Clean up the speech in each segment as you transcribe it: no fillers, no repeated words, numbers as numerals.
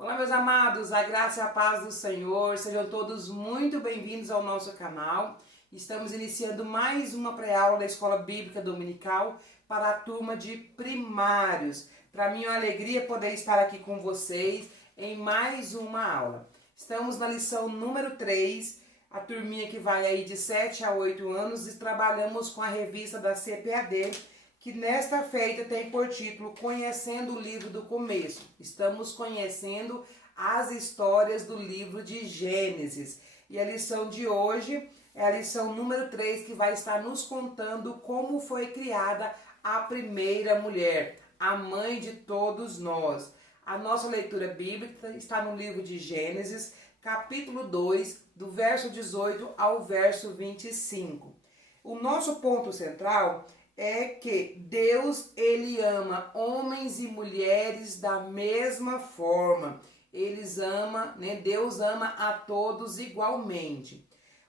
Olá, meus amados, a graça e a paz do Senhor, sejam todos muito bem-vindos ao nosso canal. Estamos iniciando mais uma pré-aula da Escola Bíblica Dominical para a turma de primários. Para mim é uma alegria poder estar aqui com vocês em mais uma aula. Estamos na lição número 3, a turminha que vai aí de 7 a 8 anos e trabalhamos com a revista da CPAD, que nesta feita tem por título Conhecendo o Livro do Começo. Estamos conhecendo as histórias do livro de Gênesis. E a lição de hoje é a lição número 3, que vai estar nos contando como foi criada a primeira mulher, a mãe de todos nós. A nossa leitura bíblica está no livro de Gênesis, capítulo 2, do verso 18 ao verso 25. O nosso ponto central é que Deus, ele ama homens e mulheres da mesma forma. Deus ama a todos igualmente.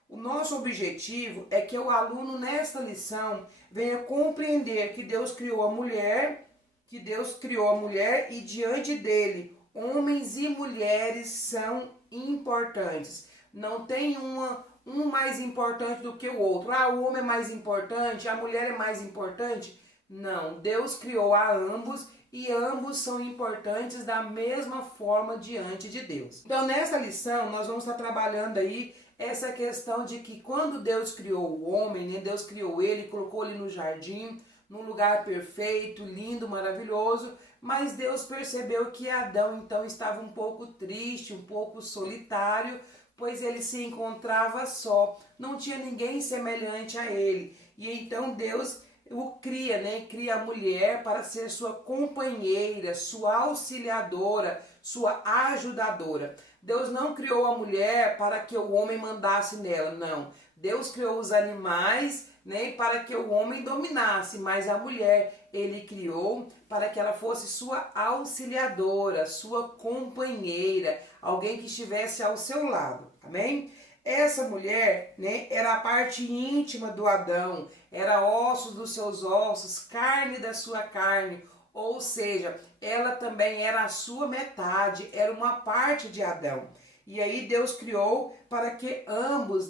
O nosso objetivo é que o aluno nesta lição venha compreender que Deus criou a mulher, e diante dele, homens e mulheres são importantes. Não tem um mais importante do que o outro. O homem é mais importante, a mulher é mais importante. Não, Deus criou a ambos e ambos são importantes da mesma forma diante de Deus. Então, nessa lição, nós vamos estar trabalhando aí essa questão de que quando Deus criou o homem, Deus criou ele, colocou ele no jardim, num lugar perfeito, lindo, maravilhoso, mas Deus percebeu que Adão então estava um pouco triste, um pouco solitário, pois ele se encontrava só, não tinha ninguém semelhante a ele. E então Deus o cria, cria a mulher para ser sua companheira, sua auxiliadora, sua ajudadora. Deus não criou a mulher para que o homem mandasse nela, não. Deus criou os animais, para que o homem dominasse, mas a mulher ele criou para que ela fosse sua auxiliadora, sua companheira, alguém que estivesse ao seu lado, amém? Essa mulher, era a parte íntima do Adão, era ossos dos seus ossos, carne da sua carne, ou seja, ela também era a sua metade, era uma parte de Adão. E aí Deus criou para que ambos,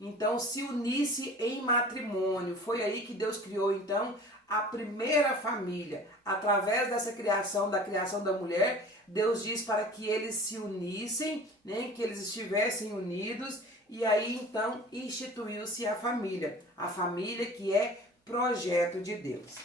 então se unissem em matrimônio. Foi aí que Deus criou então a primeira família. Através dessa criação, da criação da mulher, Deus diz para que eles se unissem, que eles estivessem unidos, e aí então instituiu-se a família que é projeto de Deus.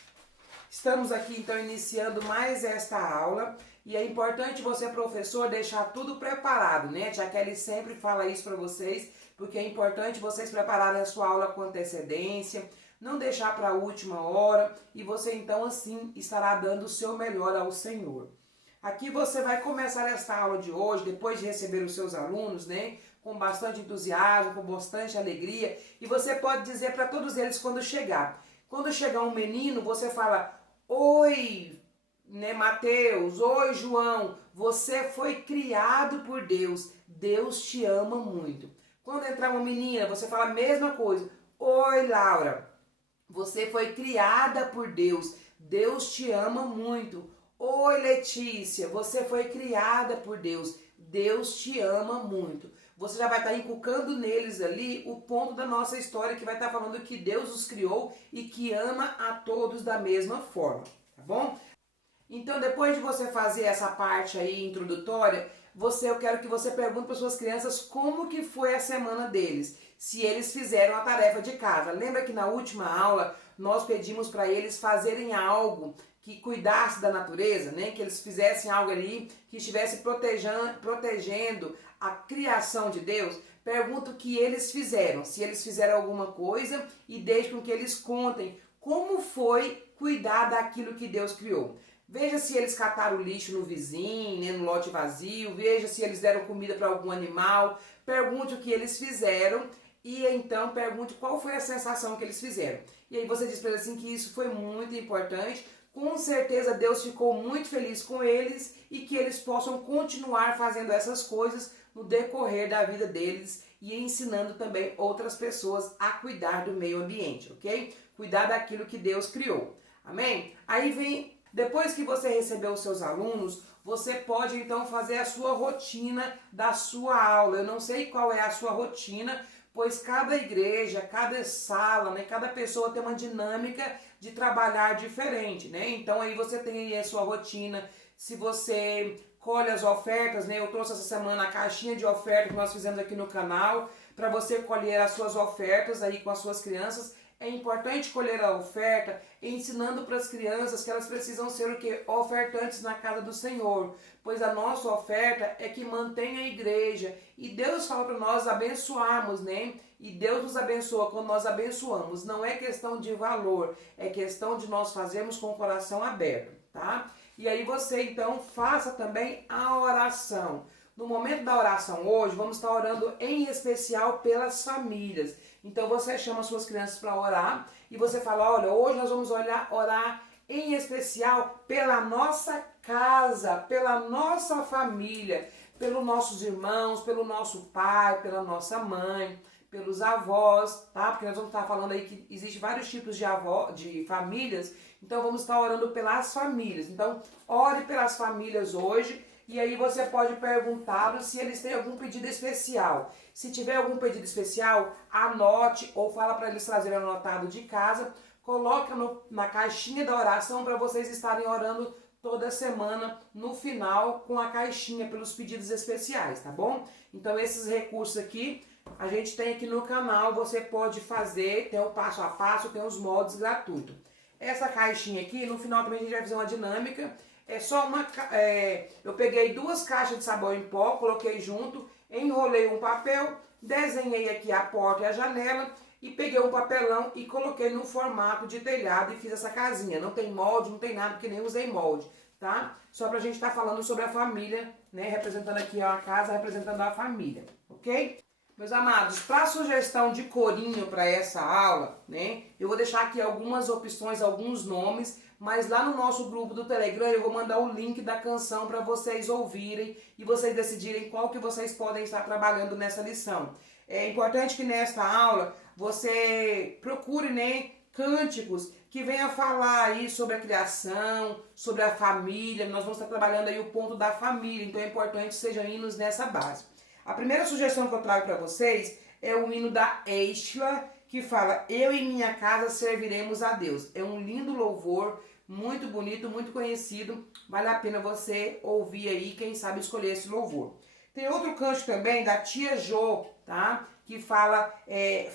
Estamos aqui então iniciando mais esta aula e é importante você, professor, deixar tudo preparado, Tia Kelly sempre fala isso para vocês, porque é importante vocês prepararem a sua aula com antecedência, não deixar para a última hora e você então assim estará dando o seu melhor ao Senhor. Aqui você vai começar esta aula de hoje, depois de receber os seus alunos, com bastante entusiasmo, com bastante alegria, e você pode dizer para todos eles quando chegar. Quando chegar um menino, você fala: oi, Mateus, oi, João, você foi criado por Deus, Deus te ama muito. Quando entrar uma menina, você fala a mesma coisa: oi, Laura, você foi criada por Deus, Deus te ama muito. Oi, Letícia, você foi criada por Deus, Deus te ama muito. Você já vai estar inculcando neles ali o ponto da nossa história, que vai estar falando que Deus os criou e que ama a todos da mesma forma, tá bom? Então, depois de você fazer essa parte aí introdutória, eu quero que você pergunte para suas crianças como que foi a semana deles, se eles fizeram a tarefa de casa. Lembra que na última aula nós pedimos para eles fazerem algo que cuidasse da natureza, que eles fizessem algo ali que estivesse protegendo a criação de Deus? Pergunto o que eles fizeram, se eles fizeram alguma coisa, e deixe com que eles contem como foi cuidar daquilo que Deus criou. Veja se eles cataram o lixo no vizinho, no lote vazio, veja se eles deram comida para algum animal, pergunte o que eles fizeram e então pergunte qual foi a sensação que eles fizeram. E aí você diz para eles assim que isso foi muito importante, com certeza Deus ficou muito feliz com eles e que eles possam continuar fazendo essas coisas no decorrer da vida deles e ensinando também outras pessoas a cuidar do meio ambiente, ok? Cuidar daquilo que Deus criou, amém? Aí vem, depois que você recebeu os seus alunos, você pode então fazer a sua rotina da sua aula. Eu não sei qual é a sua rotina, pois cada igreja, cada sala, né, cada pessoa tem uma dinâmica de trabalhar diferente, né? Então aí você tem aí a sua rotina. Se você colhe as ofertas, né? Eu trouxe essa semana a caixinha de ofertas que nós fizemos aqui no canal, para você colher as suas ofertas aí com as suas crianças. É importante colher a oferta ensinando para as crianças que elas precisam ser o quê? Ofertantes na casa do Senhor, pois a nossa oferta é que mantém a igreja, e Deus fala para nós abençoarmos, né? E Deus nos abençoa quando nós abençoamos. Não é questão de valor, é questão de nós fazermos com o coração aberto, tá? E aí você então faça também a oração. No momento da oração hoje, vamos estar orando em especial pelas famílias. Então você chama suas crianças para orar e você fala, olha, hoje nós vamos orar em especial pela nossa casa, pela nossa família, pelos nossos irmãos, pelo nosso pai, pela nossa mãe, pelos avós, tá? Porque nós vamos estar falando aí que existe vários tipos de famílias, então vamos estar orando pelas famílias. Então, ore pelas famílias hoje. E aí você pode perguntá-los se eles têm algum pedido especial. Se tiver algum pedido especial, anote ou fala para eles trazerem anotado de casa. Coloca na caixinha da oração para vocês estarem orando toda semana no final com a caixinha pelos pedidos especiais, tá bom? Então esses recursos aqui a gente tem aqui no canal, você pode fazer, tem o passo a passo, tem os moldes gratuitos. Essa caixinha aqui, no final também a gente vai fazer uma dinâmica. É só eu peguei 2 caixas de sabão em pó, coloquei junto, enrolei um papel, desenhei aqui a porta e a janela e peguei um papelão e coloquei no formato de telhado e fiz essa casinha. Não tem molde, não tem nada, porque nem usei molde, tá? Só pra gente estar falando sobre a família, né? Representando aqui a casa, representando a família, ok? Meus amados, para sugestão de corinho para essa aula, né? Eu vou deixar aqui algumas opções, alguns nomes, mas lá no nosso grupo do Telegram eu vou mandar o link da canção para vocês ouvirem e vocês decidirem qual que vocês podem estar trabalhando nessa lição. É importante que nesta aula você procure, né, cânticos que venham falar aí sobre a criação, sobre a família. Nós vamos estar trabalhando aí o ponto da família, então é importante que sejam hinos nessa base. A primeira sugestão que eu trago para vocês é o hino da Estila, que fala, eu e minha casa serviremos a Deus. É um lindo louvor, muito bonito, muito conhecido. Vale a pena você ouvir aí, quem sabe escolher esse louvor. Tem outro canto também da tia Jo, tá? Que fala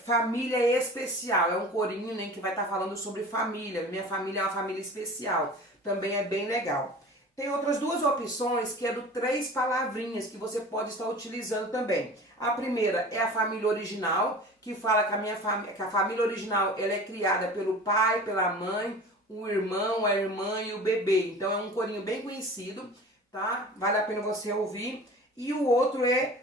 família especial. É um corinho, né, que vai estar falando sobre família. Minha família é uma família especial. Também é bem legal. Tem outras 2 opções que é do 3 palavrinhas que você pode estar utilizando também. A primeira é a família original, que fala que a família original ela é criada pelo pai, pela mãe, o irmão, a irmã e o bebê. Então é um corinho bem conhecido, tá? Vale a pena você ouvir. E o outro é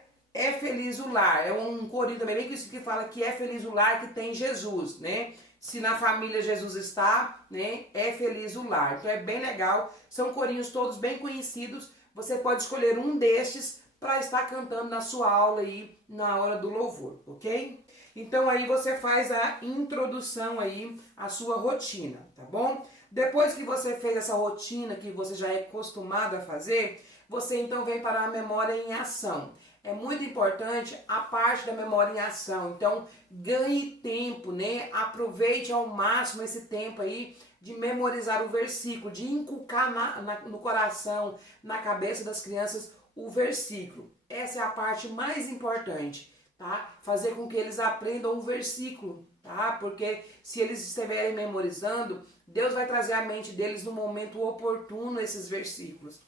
Feliz o Lar. É um corinho também bem conhecido que fala que é feliz o lar que tem Jesus, né? Se na família Jesus está, né, é feliz o lar. Então é bem legal, são corinhos todos bem conhecidos. Você pode escolher um destes para estar cantando na sua aula aí, na hora do louvor, ok? Então aí você faz a introdução aí à sua rotina, tá bom? Depois que você fez essa rotina que você já é acostumado a fazer, você então vem para a memória em ação. É muito importante a parte da memória em ação. Então, ganhe tempo, né? Aproveite ao máximo esse tempo aí de memorizar o versículo, de inculcar no coração, na cabeça das crianças o versículo. Essa é a parte mais importante, tá? Fazer com que eles aprendam o versículo, tá? Porque se eles estiverem memorizando, Deus vai trazer à mente deles no momento oportuno esses versículos.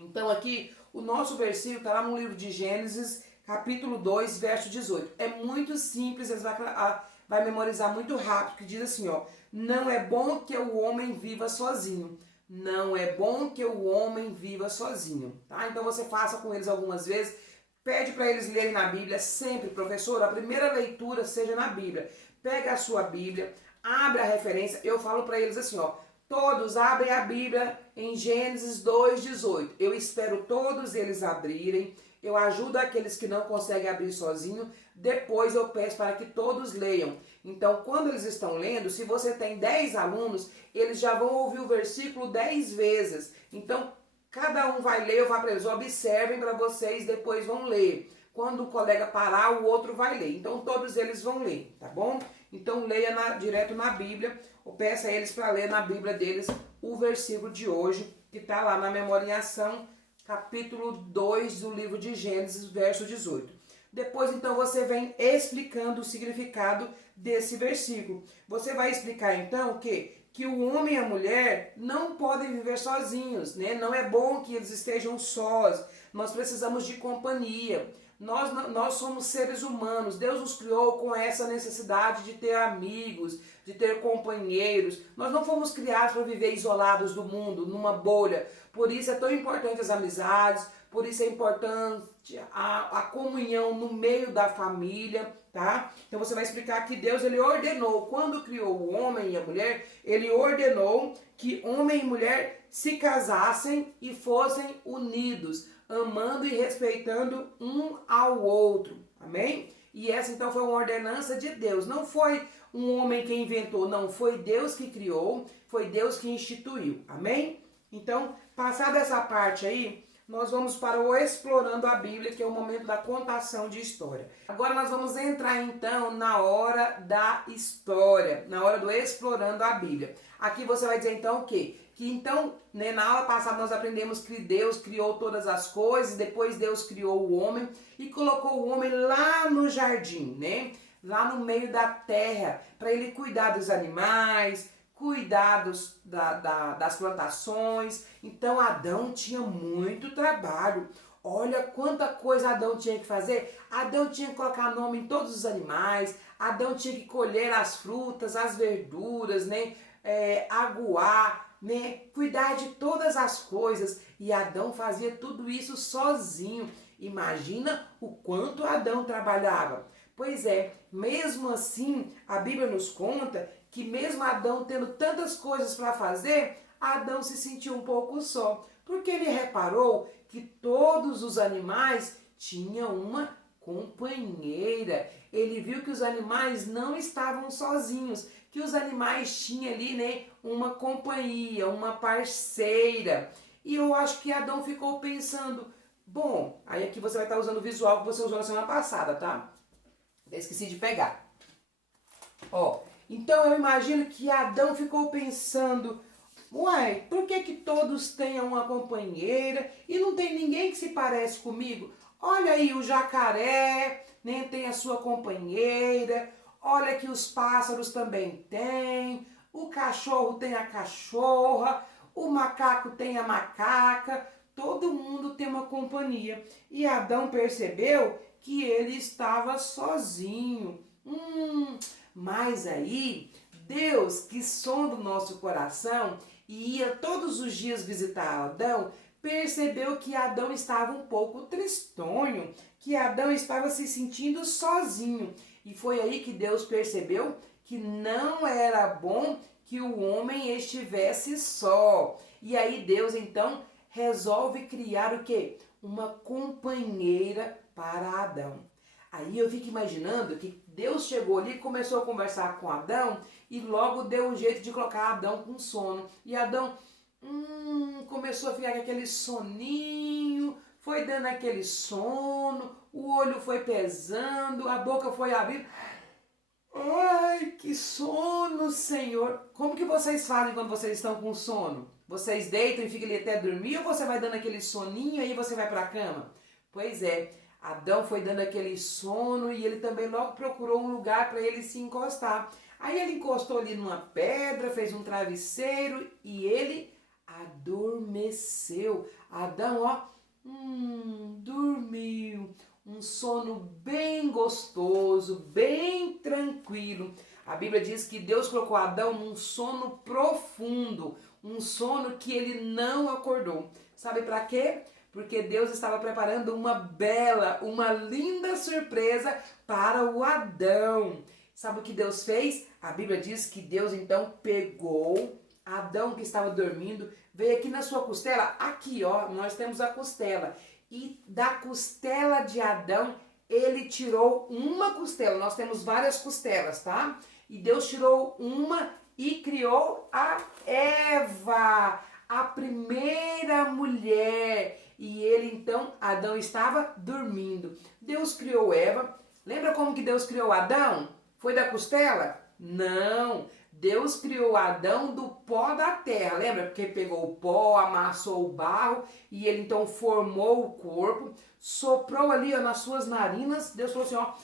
Então aqui, o nosso versículo está lá no livro de Gênesis, capítulo 2, verso 18. É muito simples, eles vai memorizar muito rápido, que diz assim, ó, não é bom que o homem viva sozinho. Não é bom que o homem viva sozinho, tá? Então você faça com eles algumas vezes, pede para eles lerem na Bíblia, sempre, professor, a primeira leitura seja na Bíblia. Pega a sua Bíblia, abre a referência, eu falo para eles assim, ó, todos abrem a Bíblia em Gênesis 2:18. Eu espero todos eles abrirem. Eu ajudo aqueles que não conseguem abrir sozinho. Depois eu peço para que todos leiam. Então, quando eles estão lendo, se você tem 10 alunos, eles já vão ouvir o versículo 10 vezes. Então, Cada um vai ler, eu vou para eles, observem para vocês, depois vão ler. Quando o colega parar, o outro vai ler. Então todos eles vão ler, tá bom? Então leia direto na Bíblia, ou peça a eles para ler na Bíblia deles o versículo de hoje, que está lá na Memória em Ação, capítulo 2 do livro de Gênesis, verso 18. Depois, então, você vem explicando o significado desse versículo. Você vai explicar, então, que o homem e a mulher não podem viver sozinhos, né? Não é bom que eles estejam sós. Nós precisamos de companhia. Nós somos seres humanos. Deus nos criou com essa necessidade de ter amigos, de ter companheiros. Nós não fomos criados para viver isolados do mundo, numa bolha. Por isso é tão importante as amizades, por isso é importante a comunhão no meio da família, tá? Então você vai explicar que Deus, ele ordenou, quando criou o homem e a mulher, ele ordenou que homem e mulher se casassem e fossem unidos, amando e respeitando um ao outro, amém? E essa então foi uma ordenança de Deus, não foi um homem que inventou, não, foi Deus que criou, foi Deus que instituiu, amém? Então, passada essa parte aí, nós vamos para o Explorando a Bíblia, que é o momento da contação de história. Agora nós vamos entrar então na hora da história, na hora do Explorando a Bíblia. Aqui você vai dizer então o quê? Que então, né, na aula passada nós aprendemos que Deus criou todas as coisas, depois Deus criou o homem e colocou o homem lá no jardim, né? Lá no meio da terra, para ele cuidar dos animais, cuidados das plantações. Então Adão tinha muito trabalho. Olha quanta coisa Adão tinha que fazer. Adão tinha que colocar nome em todos os animais. Adão tinha que colher as frutas, as verduras, né? Aguar, né? Cuidar de todas as coisas. E Adão fazia tudo isso sozinho. Imagina o quanto Adão trabalhava. Pois é, mesmo assim, a Bíblia nos conta que mesmo Adão tendo tantas coisas para fazer, Adão se sentiu um pouco só, porque ele reparou que todos os animais tinham uma companheira. Ele viu que os animais não estavam sozinhos, que os animais tinham ali, né, uma companhia, uma parceira. E eu acho que Adão ficou pensando, bom, aí aqui você vai estar usando o visual que você usou na semana passada, tá? Eu esqueci de pegar. Ó, então eu imagino que Adão ficou pensando, uai, por que todos tenham uma companheira e não tem ninguém que se parece comigo? Olha aí o jacaré, né, tem a sua companheira, olha que os pássaros também têm, o cachorro tem a cachorra, o macaco tem a macaca, todo mundo tem uma companhia. E Adão percebeu que ele estava sozinho. Mas aí, Deus, que sonda o nosso coração e ia todos os dias visitar Adão, percebeu que Adão estava um pouco tristonho, que Adão estava se sentindo sozinho. E foi aí que Deus percebeu que não era bom que o homem estivesse só. E aí Deus então resolve criar o quê? Uma companheira para Adão. Aí eu fico imaginando que Deus chegou ali, começou a conversar com Adão e logo deu um jeito de colocar Adão com sono. E Adão começou a ficar com aquele soninho, foi dando aquele sono, o olho foi pesando, a boca foi abrindo. Ai, que sono, Senhor! Como que vocês fazem quando vocês estão com sono? Vocês deitam e ficam ali até dormir ou você vai dando aquele soninho e aí você vai para a cama? Pois é, Adão foi dando aquele sono e ele também logo procurou um lugar para ele se encostar. Aí ele encostou ali numa pedra, fez um travesseiro e ele adormeceu. Adão, ó, dormiu. Um sono bem gostoso, bem tranquilo. A Bíblia diz que Deus colocou Adão num sono profundo, um sono que ele não acordou. Sabe para quê? Porque Deus estava preparando uma bela, uma linda surpresa para o Adão. Sabe o que Deus fez? A Bíblia diz que Deus então pegou Adão que estava dormindo, veio aqui na sua costela, aqui ó, nós temos a costela. E da costela de Adão, ele tirou uma costela. Nós temos várias costelas, tá? E Deus tirou uma e criou a Eva. a primeira mulher. E ele então, Adão estava dormindo. Deus criou Eva. Lembra como que Deus criou Adão? Foi da costela? Não. Deus criou Adão do pó da terra. Lembra? Porque pegou o pó, amassou o barro e ele então formou o corpo, soprou ali ó, nas suas narinas. Deus falou assim, ó,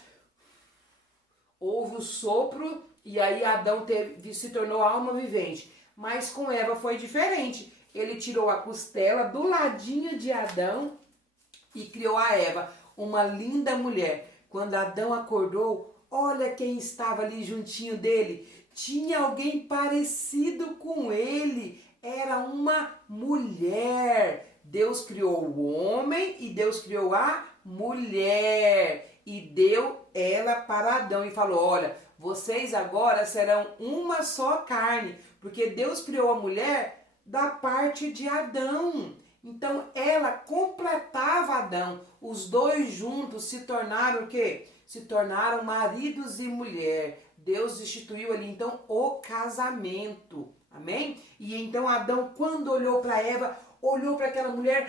houve o sopro e aí Adão se tornou alma vivente. Mas com Eva foi diferente. Ele tirou a costela do ladinho de Adão e criou a Eva, uma linda mulher. Quando Adão acordou, olha quem estava ali juntinho dele. Tinha alguém parecido com ele. Era uma mulher. Deus criou o homem e Deus criou a mulher. E deu ela para Adão e falou, olha, vocês agora serão uma só carne. Porque Deus criou a mulher da parte de Adão. Então ela completava Adão. Os dois juntos se tornaram o quê? Se tornaram maridos e mulher. Deus instituiu ali então o casamento. Amém? E então Adão, quando olhou para Eva, olhou para aquela mulher.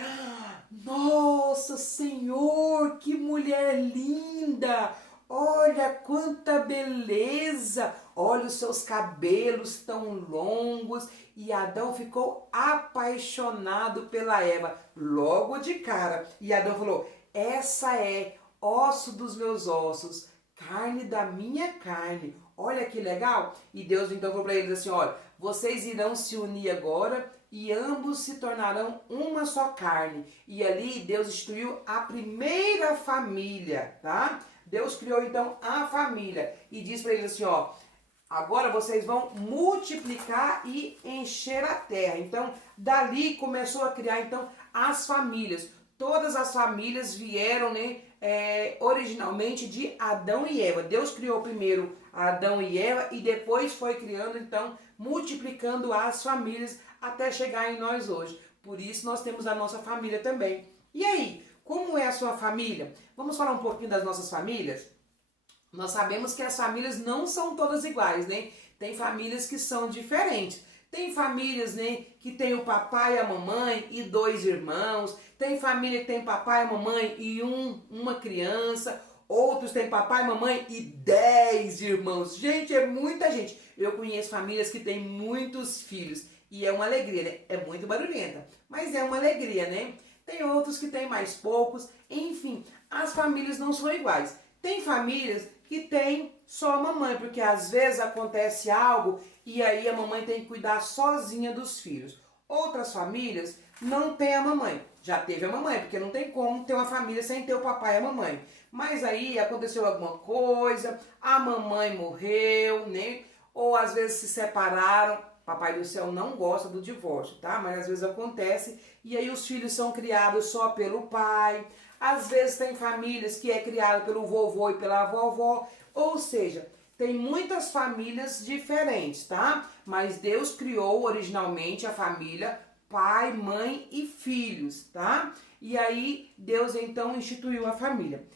Nossa Senhor, que mulher linda! Olha quanta beleza! Olha os seus cabelos tão longos. E Adão ficou apaixonado pela Eva, logo de cara. E Adão falou, essa é osso dos meus ossos, carne da minha carne. Olha que legal. E Deus então falou para eles assim, olha, vocês irão se unir agora e ambos se tornarão uma só carne. E ali Deus instituiu a primeira família, tá? Deus criou então a família e diz para eles assim, ó, agora vocês vão multiplicar e encher a terra. Então, dali começou a criar então as famílias. Todas as famílias vieram, né, originalmente de Adão e Eva. Deus criou primeiro Adão e Eva e depois foi criando, então, multiplicando as famílias até chegar em nós hoje. Por isso nós temos a nossa família também. E aí, como é a sua família? Vamos falar um pouquinho das nossas famílias? Nós sabemos que as famílias não são todas iguais, né? Tem famílias que são diferentes. Tem famílias, né, que tem o papai e a mamãe e 2 irmãos. Tem família que tem papai e a mamãe e uma criança. Outros têm papai e mamãe e 10 irmãos. Gente, é muita gente. Eu conheço famílias que têm muitos filhos. E é uma alegria, né? É muito barulhenta, mas é uma alegria, né? Tem outros que têm mais poucos. Enfim, as famílias não são iguais. Tem famílias que tem só a mamãe, porque às vezes acontece algo e aí a mamãe tem que cuidar sozinha dos filhos. Outras famílias não tem a mamãe. Já teve a mamãe, porque não tem como ter uma família sem ter o papai e a mamãe. Mas aí aconteceu alguma coisa, a mamãe morreu, né? Ou às vezes se separaram. Papai do céu não gosta do divórcio, tá? Mas às vezes acontece e aí os filhos são criados só pelo pai. Às vezes tem famílias que é criado pelo vovô e pela vovó. Ou seja, tem muitas famílias diferentes, tá? Mas Deus criou originalmente a família pai, mãe e filhos, tá? E aí Deus então instituiu a família.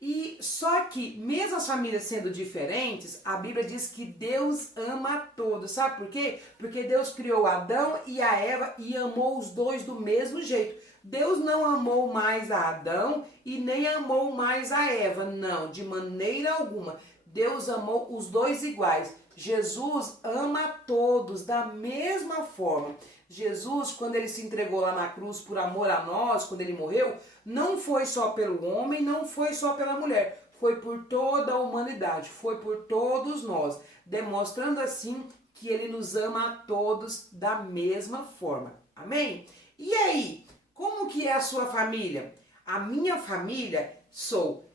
E só que, mesmo as famílias sendo diferentes, a Bíblia diz que Deus ama a todos. Sabe por quê? Porque Deus criou Adão e a Eva e amou os dois do mesmo jeito. Deus não amou mais a Adão e nem amou mais a Eva. Não, de maneira alguma. Deus amou os dois iguais. Jesus ama a todos da mesma forma. Jesus, quando ele se entregou lá na cruz por amor a nós, quando ele morreu, não foi só pelo homem, não foi só pela mulher, foi por toda a humanidade, foi por todos nós, demonstrando assim que ele nos ama a todos da mesma forma. Amém? E aí, como que é a sua família? A minha família sou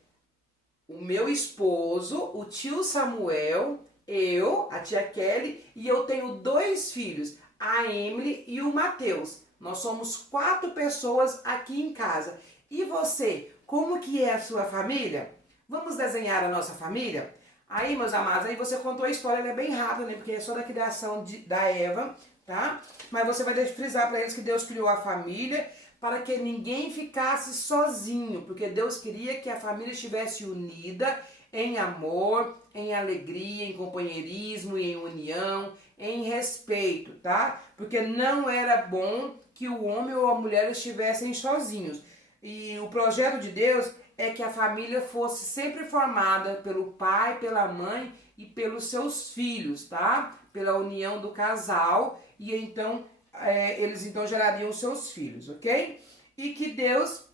o meu esposo, o tio Samuel, eu, a tia Kelly, e eu tenho 2 filhos, a Emily e o Matheus. Nós somos 4 pessoas aqui em casa. E você, como que é a sua família? Vamos desenhar a nossa família? Aí, meus amados, aí você contou a história, ela é bem rápida, né? Porque é só da criação da Eva, tá? Mas você vai frisar para eles que Deus criou a família para que ninguém ficasse sozinho, porque Deus queria que a família estivesse unida em amor, em alegria, em companheirismo e em união, em respeito, tá? Porque não era bom que o homem ou a mulher estivessem sozinhos. E o projeto de Deus é que a família fosse sempre formada pelo pai, pela mãe e pelos seus filhos, tá? Pela união do casal, e então eles então gerariam seus filhos, ok? E que Deus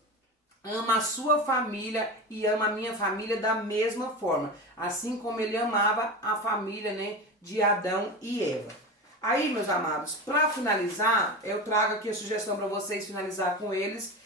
ama a sua família e ama a minha família da mesma forma, assim como ele amava a família, né, de Adão e Eva. Aí, meus amados, para finalizar, eu trago aqui a sugestão para vocês finalizar com eles,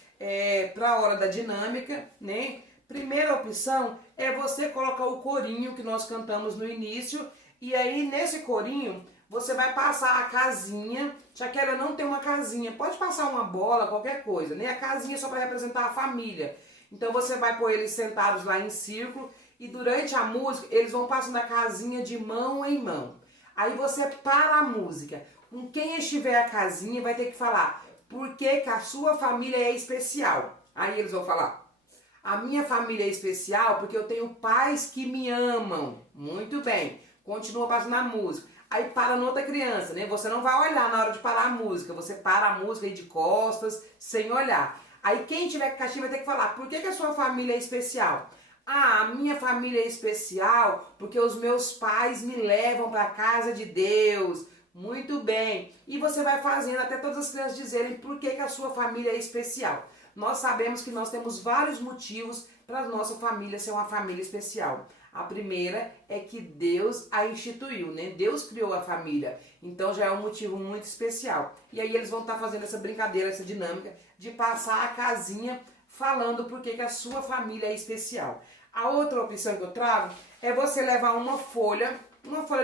para a hora da dinâmica, né? Primeira opção é você colocar o corinho que nós cantamos no início, e aí nesse corinho você vai passar a casinha, já que ela não tem uma casinha, pode passar uma bola, qualquer coisa, né? A casinha é só para representar a família. Então você vai pôr eles sentados lá em círculo e durante a música eles vão passando a casinha de mão em mão. Aí você para a música. Com quem estiver a casinha vai ter que falar por que a sua família é especial. Aí eles vão falar: a minha família é especial porque eu tenho pais que me amam. Muito bem. Continua passando a música. Aí para noutra criança, né? Você não vai olhar na hora de parar a música. Você para a música aí de costas, sem olhar. Aí quem tiver com caixinha vai ter que falar: por que a sua família é especial? Ah, a minha família é especial porque os meus pais me levam para a casa de Deus. Muito bem. E você vai fazendo até todas as crianças dizerem por que a sua família é especial. Nós sabemos que nós temos vários motivos para a nossa família ser uma família especial. A primeira é que Deus a instituiu, né? Deus criou a família. Então já é um motivo muito especial. E aí eles vão estar fazendo essa brincadeira, essa dinâmica de passar a casinha falando por que a sua família é especial. A outra opção que eu trago é você levar uma folha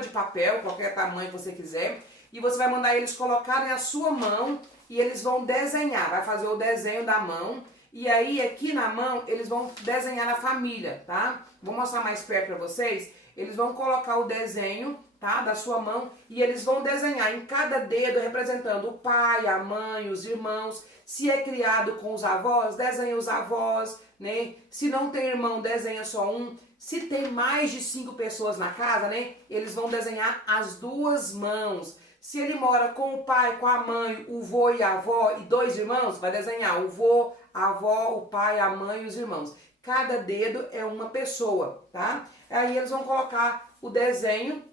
de papel, qualquer tamanho que você quiser, e você vai mandar eles colocarem a sua mão e eles vão desenhar, vai fazer o desenho da mão, e aí aqui na mão eles vão desenhar a família, tá? Vou mostrar mais perto para vocês. Eles vão colocar o desenho, tá, da sua mão, e eles vão desenhar em cada dedo representando o pai, a mãe, os irmãos. Se é criado com os avós, desenha os avós, né? Se não tem irmão, desenha só um. Se tem mais de 5 pessoas na casa, né? Eles vão desenhar as duas mãos. Se ele mora com o pai, com a mãe, o vô e a avó e 2 irmãos, vai desenhar o vô, a avó, o pai, a mãe e os irmãos. Cada dedo é uma pessoa, tá? Aí eles vão colocar o desenho,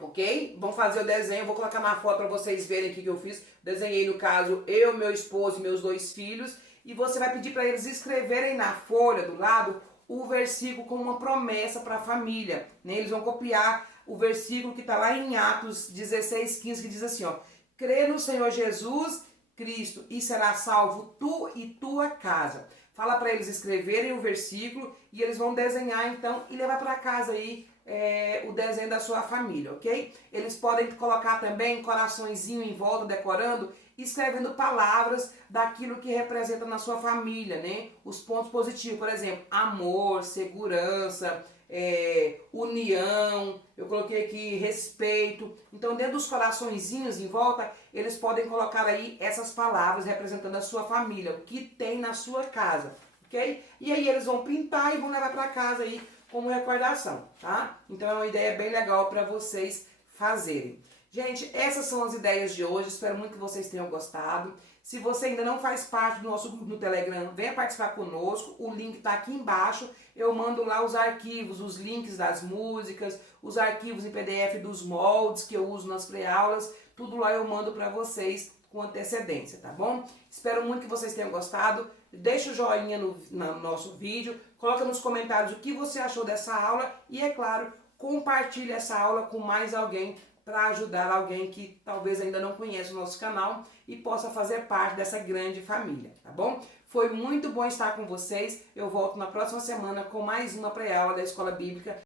ok? Vão fazer o desenho, vou colocar na foto para vocês verem o que eu fiz. Desenhei, no caso, eu, meu esposo e meus 2 filhos. E você vai pedir para eles escreverem na folha do lado o versículo como uma promessa para a família, né? Eles vão copiar o versículo que está lá em Atos 16:15, que diz assim, ó: crê no Senhor Jesus Cristo e será salvo tu e tua casa. Fala para eles escreverem o versículo e eles vão desenhar então e levar para casa aí o desenho da sua família, ok? Eles podem colocar também coraçõezinho em volta, decorando, escrevendo palavras daquilo que representa na sua família, né? Os pontos positivos, por exemplo, amor, segurança, união, eu coloquei aqui respeito. Então dentro dos coraçõezinhos em volta, eles podem colocar aí essas palavras representando a sua família, o que tem na sua casa, ok? E aí eles vão pintar e vão levar para casa aí como recordação, tá? Então é uma ideia bem legal para vocês fazerem. Gente, essas são as ideias de hoje, espero muito que vocês tenham gostado. Se você ainda não faz parte do nosso grupo no Telegram, venha participar conosco, o link está aqui embaixo. Eu mando lá os arquivos, os links das músicas, os arquivos em PDF dos moldes que eu uso nas pré-aulas, tudo lá eu mando para vocês com antecedência, tá bom? Espero muito que vocês tenham gostado. Deixa o joinha no nosso vídeo, coloca nos comentários o que você achou dessa aula e, é claro, compartilhe essa aula com mais alguém para ajudar alguém que talvez ainda não conheça o nosso canal e possa fazer parte dessa grande família, tá bom? Foi muito bom estar com vocês. Eu volto na próxima semana com mais uma pré-aula da Escola Bíblica